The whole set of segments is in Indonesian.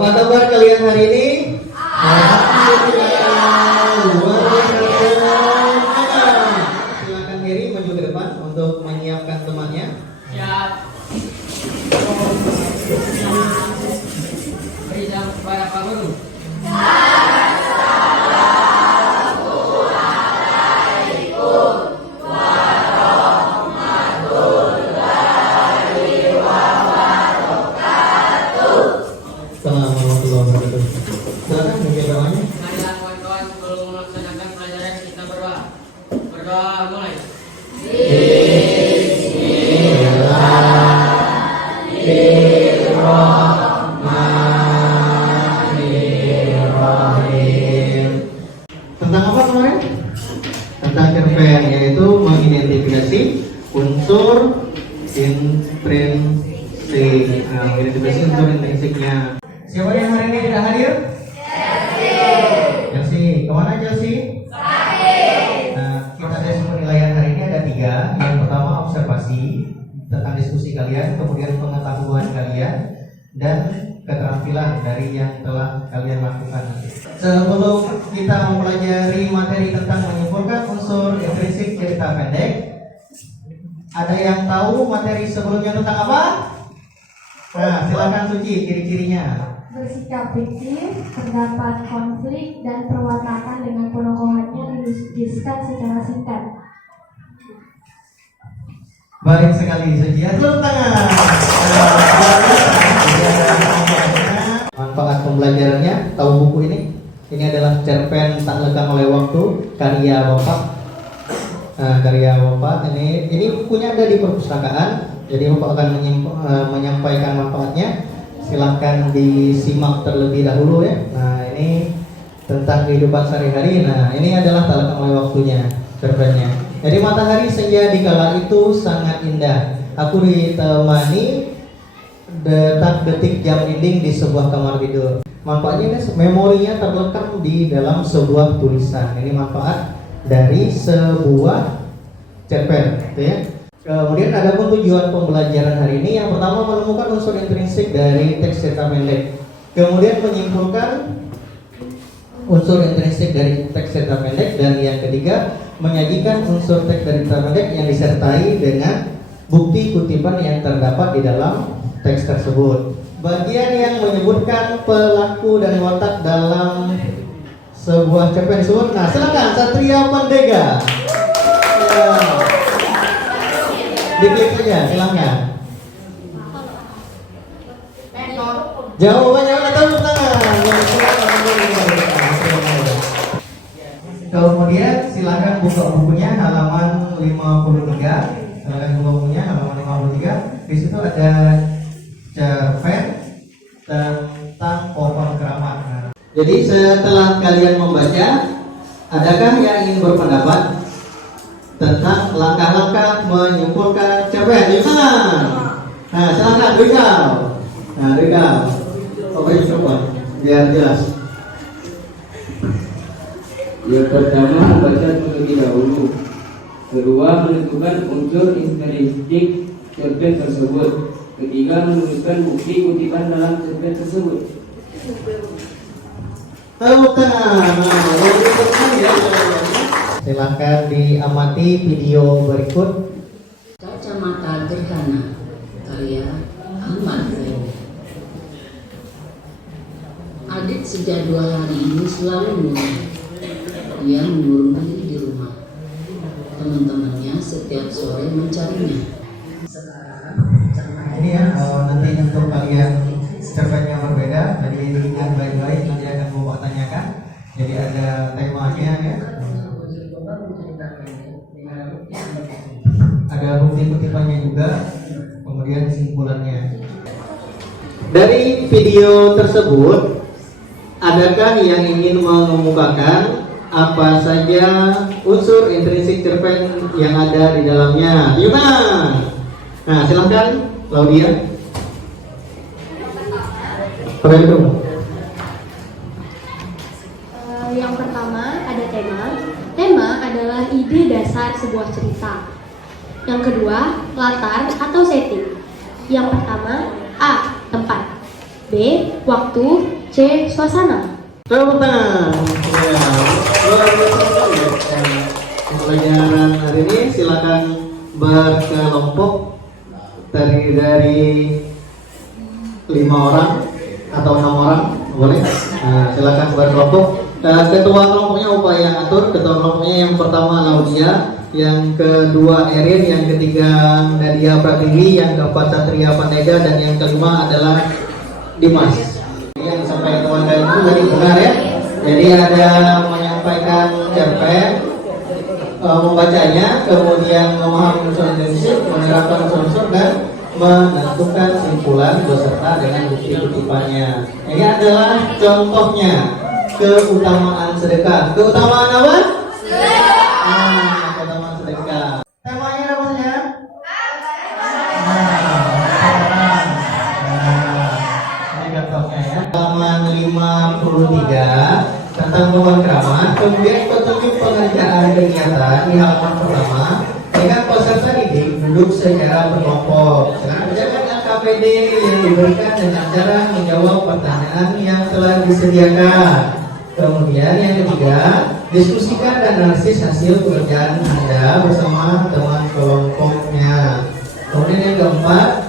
Apa kabar kalian hari ini? Alhamdulillah. Luar biasa. Silakan Heri maju ke depan untuk menyiapkan temannya. Siap. Beri salam kepada Pak Guru. Silakan mungkin doanya. Marilah kawan-kawan sebelum melaksanakan pelajaran kita berdoa. Berdoa mulai. Tentang apa kemarin? Tentang cerpen, yaitu mengidentifikasi unsur intrinsik. Mengidentifikasi unsur intrinsiknya. Siapa yang hari ini tidak hadir? Chelsea. Kemana Chelsea? Nah, kita tes penilaian hari ini ada 3. Yang pertama observasi tentang diskusi kalian, kemudian pengetahuan kalian, dan keterampilan dari yang telah kalian lakukan. Sebelum kita mempelajari materi tentang menyimpulkan unsur intrinsik cerita pendek, ada yang tahu materi sebelumnya tentang apa? Nah, silakan Suci, ciri-cirinya. Bersikap fiktif, terdapat konflik, dan perwatakan dengan penokohannya dilukiskan secara singkat. Baik sekali Suci, tepuk tangan. Manfaat pembelajarannya, tahu buku ini? Ini adalah cerpen Tak Lekang Oleh Waktu, karya Bapak. Karya Bapak ini bukunya ada di perpustakaan, jadi Bapak akan menyampaikan manfaatnya. Silahkan disimak terlebih dahulu ya. Nah, ini tentang kehidupan sehari-hari. Nah, ini adalah Tak Lekang Oleh Waktunya, cerpennya. Jadi matahari senja di kala itu sangat indah. Aku ditemani detak-detik jam dinding di sebuah kamar tidur. Manfaatnya ini memorinya terlekam di dalam sebuah tulisan. Ini manfaat dari sebuah cerpen, gitu ya. Kemudian ada pun tujuan pembelajaran hari ini. Yang pertama menemukan unsur intrinsik dari teks cerita pendek. Kemudian menyimpulkan unsur intrinsik dari teks cerita pendek. Dan yang ketiga menyajikan unsur teks dari cerita pendek yang disertai dengan bukti kutipan yang terdapat di dalam teks tersebut. Bagian yang menyebutkan pelaku dan watak dalam sebuah cerpen tersebut. Nah, silakan Satria Pandega. Diklik saja, silakan. Jawabannya mana? Tepuk tangan. Kemudian silakan buka bukunya halaman 53. Silakan buka bukunya halaman 53. Di situ ada cerpen tentang pohon keramat. Jadi setelah kalian membaca, adakah yang ingin berpendapat tentang langkah-langkah menyimpulkan cerpen? Silakan. Nah, silakan Rikal. Nah, Rikal. Oke, coba biar jelas. Yang pertama membaca terlebih dahulu. Kedua menentukan unsur intrinsik cerpen tersebut. Ketiga menuliskan bukti kutipan dalam cerpen tersebut. Tepuk tangan. Silakan diamati video berikut. Kacamata Gerhana, karya Ahmad Fahmi. Adit sejak 2 hari ini selalu murung. Dia mengurung diri di rumah. Teman-temannya setiap sore mencarinya. Sekarang Ini ya, nanti untuk kalian cerpen yang berbeda, jadi ingat baik-baik, nanti akan Bapak tanyakan. Jadi ada temanya ya. Ada bukti kutipannya juga, kemudian kesimpulannya. Dari video tersebut, adakah yang ingin mengemukakan apa saja unsur intrinsik cerpen yang ada di dalamnya? Yuman. Nah, silahkan Claudia. Yang pertama ada tema. Tema adalah ide dasar sebuah cerita. Yang kedua, latar atau setting. Yang pertama, A. Tempat. B. Waktu. C. Suasana. Tepuk tangan. Ya, luar biasa sekali ya. Pelajaran hari ini silakan berkelompok dari 5 orang atau 6 orang boleh. Nah, silakan berkelompok. Ketua kelompoknya Upaya Atur, ketua kelompoknya yang pertama Laudia, yang kedua Erin, yang ketiga Nadia Pratiwi, yang keempat Satria Panega, dan yang kelima adalah Dimas. Yang disampaikan teman kalian itu tadi benar ya. Jadi ada menyampaikan cerpen, membacanya, kemudian memahami unsur intensif, menerapkan unsur-unsur, dan menentukan simpulan beserta dengan bukti kutipannya. Ini adalah contohnya keutamaan sedekah. Keutamaan apa? Keutamaan sedekah. Temanya apa saja? Ini contohnya ya. Halaman 53 tentang pohon keramat. Kemudian petunjuk pengerjaan kegiatan di halaman pertama. Dengan peserta didik duduk secara berkelompok. Kerjakan KPD yang diberikan dengan cara menjawab pertanyaan yang telah disediakan. Kemudian yang ketiga, diskusikan dan analisis hasil pekerjaan Anda bersama teman kelompoknya. Kemudian yang keempat,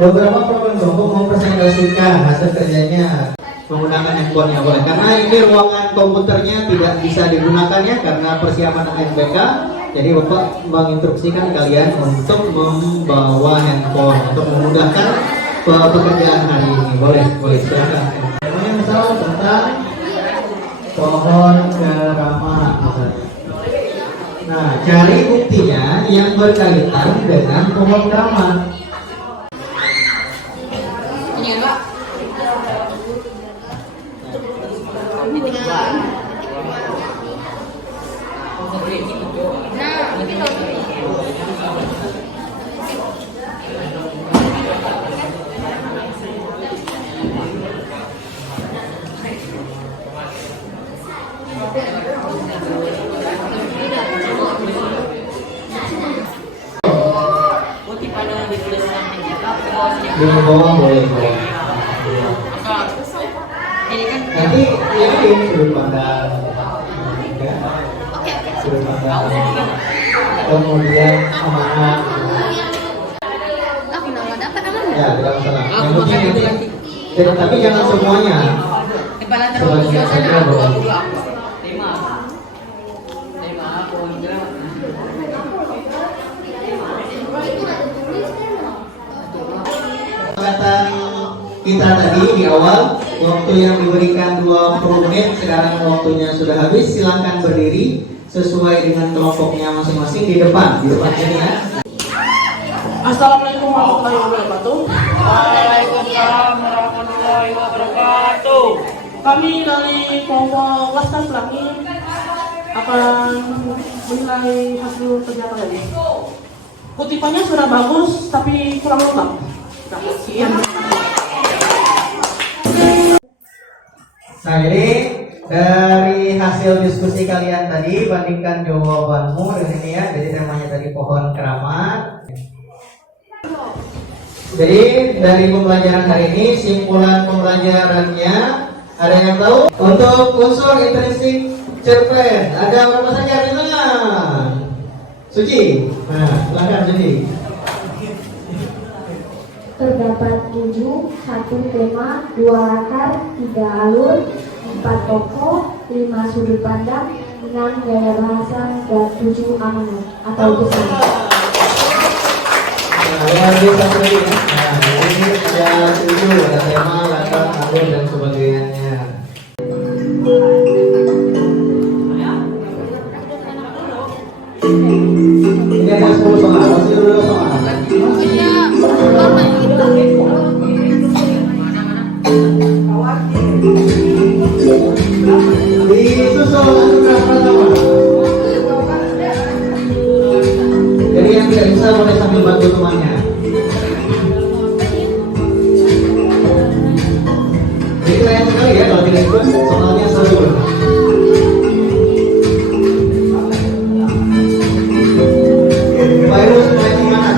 beberapa program kelompok mempresentasikan hasil kerjanya menggunakan handphone yang boleh, karena ini ruangan komputernya tidak bisa digunakan ya karena persiapan UNBK. Jadi Bapak menginstruksikan kalian untuk membawa handphone untuk memudahkan pekerjaan hari ini. Boleh silakan. Kemudian misal tentang pohon keramat misalnya. Nah, cari buktinya yang berkaitan dengan pohon keramat. Ini kan Pak? Nah, lebih tahu. Di bawah boleh. Ini kan Nanti ini sudut pandang, sudut pandang, kemudian amanah. Aku nggak dapat aman. Ya, tidak masalah. Yang penting nanti, tapi jangan semuanya. Sebagian saja boleh. Kesepakatan kita tadi di awal, waktu yang diberikan 20 menit, sekarang waktunya sudah habis. Silakan berdiri sesuai dengan kelompoknya masing-masing di depan sini ya. Assalamualaikum warahmatullahi wabarakatuh. Waalaikumsalam warahmatullahi wabarakatuh. Kami dari kelompok Laskar Pelangi akan menilai hasil kegiatan ini. Kutipannya sudah bagus, tapi kurang lengkap. Nah, sekian. Nah, jadi dari hasil diskusi kalian tadi, bandingkan jawabanmu dengan ini ya. Jadi temanya tadi pohon keramat. Jadi dari pembelajaran hari ini, simpulan pembelajarannya ada yang tahu? Untuk unsur intrinsik cerpen ada berapa saja di tengah? Suci. Nah, silakan Suci. Terdapat 7, 1 tema, 2 latar, 3 alur, 4 tokoh, 5 sudut pandang, 6 gaya bahasa, dan 7 amanat atau pesan. Luar biasa sekali ya. Nah, ini ada 7, ada tema, latar, alur, dan sebagainya. Ini ada 10 soal, masih dulu soal. Disusul pertama. Jadi yang tidak bisa boleh sambil bantu temannya. Jadi keren sekali ya kalau tidak ikut soalnya seru. Virus dari mana?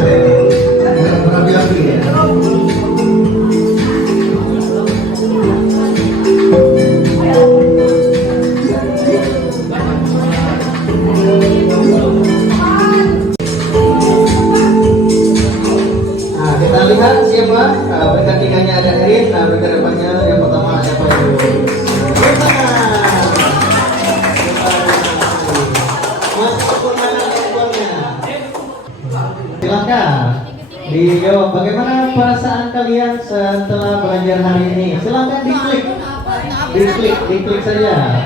silakan dijawab. Bagaimana perasaan kalian setelah belajar hari ini? Silakan diklik saja.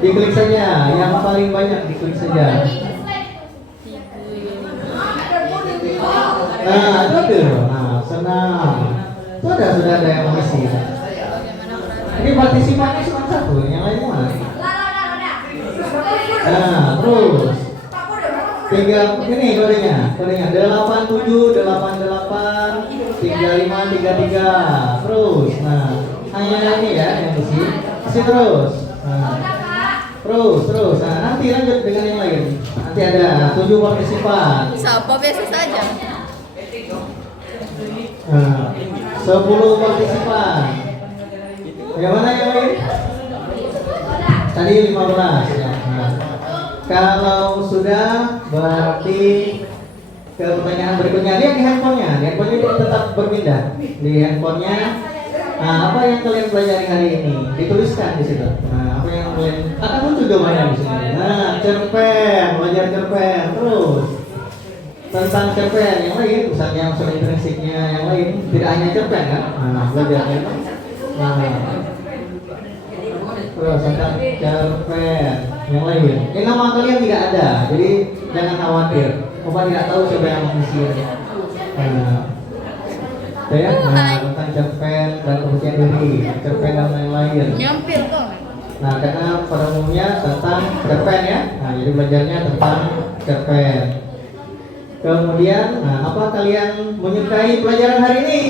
Diklik saja, yang paling banyak diklik saja. Nah, itu tuh. Nah, senang. Sudah ada yang mengisi. Ini partisipannya cuma satu, yang lain mana? Nah, terus. Tinggal ini kodenya 8788 3533. Terus, nah hanya ini ya yang isi terus. Nah, terus. Nah, nanti lanjut dengan yang lain. Nanti ada 7 partisipan. Siapa biasa saja. Nah, 10 partisipan. Bagaimana yang lain? Tadi 15 ya. Nah, kalau sudah berarti ke pertanyaan berikutnya. Lihat di handphonenya. Di handphonenya dia tetap berpindah. Di handphonenya. Nah, apa yang kalian pelajari hari ini? Dituliskan di situ. Nah, apa yang kalian akan muncul jawabannya di sini. Nah, cerpen, belajar cerpen. Terus tentang cerpen yang lain, misalnya yang unsur intrinsiknya yang lain, tidak hanya cerpen kan? Nah, belajarnya. Nah, terus tentang cerpen yang lain. Ini nama kalian tidak ada, jadi jangan khawatir. Bapak tidak tahu siapa yang mengisi. Ya, tentang cerpen dan kepercayaan diri, cerpen dan lain-lain. Nyampir kok. Nah, karena pada umumnya tentang cerpen ya. Nah, jadi belajarnya tentang cerpen. Kemudian, nah, apa kalian menyukai pelajaran hari ini?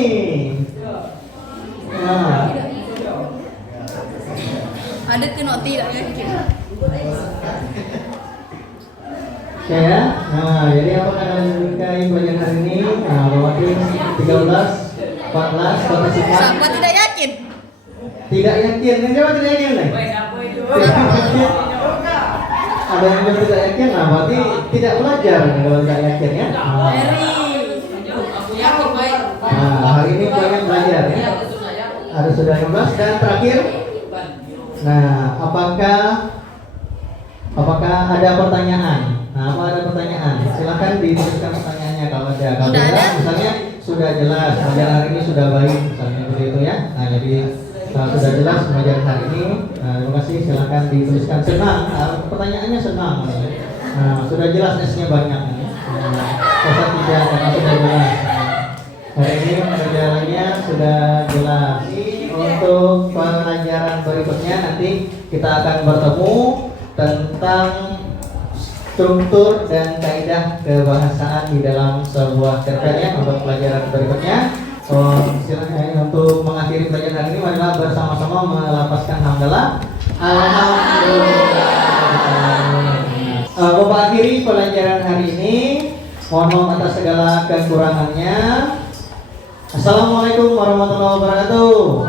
Nah, Ada kena tidak yakin. oke ya. Nah, jadi apa kalian menyukai pelajaran hari ini? Nah, berarti 13, 14 partisipan. Siapa tidak yakin? Tidak yakin. Yang jawab tidak yakin nih. Ada yang jawab tidak yakin, nah berarti tidak belajar kalau tidak yakin ya. Nah, hari ini kalian belajar ya. Ada sudah 15 dan terakhir. Nah, apakah ada pertanyaan? Nah, apa ada pertanyaan? Silakan dituliskan pertanyaannya kalau ada. Kalau tidak, misalnya sudah jelas pelajaran hari ini sudah baik, misalnya seperti itu ya. Nah, jadi sudah jelas pelajaran hari ini. Nah, terima kasih. Silakan dituliskan senang. Pertanyaannya senang. Nah, sudah jelas S-nya banyak. Pasal tidak karena sudah jelas. Hari ini pelajarannya sudah jelas. Untuk pelajaran berikutnya nanti kita akan bertemu tentang struktur dan kaidah kebahasaan di dalam sebuah cerpen ya. Untuk pelajaran berikutnya, silakan untuk mengakhiri pelajaran hari ini marilah bersama-sama melapaskan hamdalah. Alhamdulillah. Bapak akhiri pelajaran hari ini. Mohon maaf atas segala kekurangannya. Assalamualaikum warahmatullahi wabarakatuh.